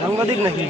সাংবাদিক নাকি?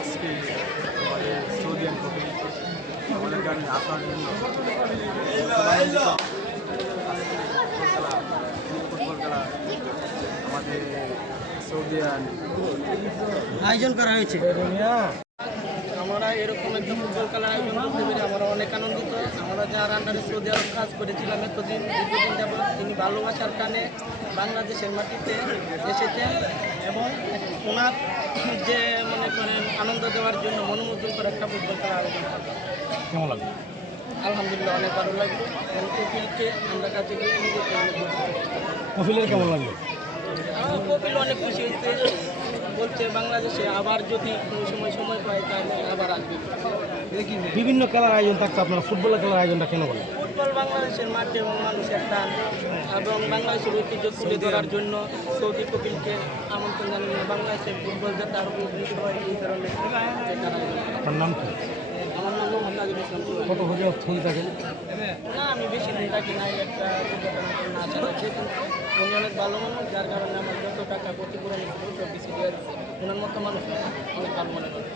আজকে আমাদের সৌদি আমাদের গাড়ি আসার জন্য ফুটবল খেলা আমাদের সৌদি আয়োজন করা হয়েছে। আমরা এরকম একটা ফুটবল খেলার আয়োজন করতে পেরে আমরা অনেক আনন্দিত। আমরা যার আন্ডারে সৌদি আরব কাজ করেছিলাম এতদিন দীর্ঘদিন যাবৎ, তিনি ভালোবাসার টানে বাংলাদেশের মাটিতে এসেছেন এবং ওনার যে মনে করেন আনন্দ দেওয়ার জন্য মনোমুগ্ধ করে একটা ফুটবল খেলা আয়োজন করলাম। কেমন লাগলো? আলহামদুলিল্লাহ অনেক ভালো লাগলো এবং কপিলকে আমরা কাছে গিয়ে কপিলের কেমন লাগলো? কপিল অনেক খুশি হয়েছে, বলছে বাংলাদেশে আবার যদি কোনো সময় পায় তাহলে আবার আসবে। বিভিন্ন খেলার আয়োজন থাকছে, আপনারা ফুটবলের খেলার আয়োজনটা কেন বলেন? ফুটবল বাংলাদেশের মাঠে মানুষের টান এবং বাংলাদেশের ঐতিহ্য তুলে ধরার জন্য সৌদি কপিলকে আমন্ত্রণ জানিয়ে বাংলাদেশের ফুটবল যাতে আরও উন্নীত হয় এই কারণে আপনার নাম কি? আমার নাম মোহাম্মদ নাজিম ইসলাম। কত বছর থুল থাকেন? না আমি বেশি দিন থাকি নাই, একটা না ছাড়া যেহেতু উনি অনেক ভালো মানুষ, যার কারণে আমার যত টাকা ক্ষতিপূরণ সব বেশি দিয়ে ওনার মতো মানুষ অনেক ভালো মনে করে।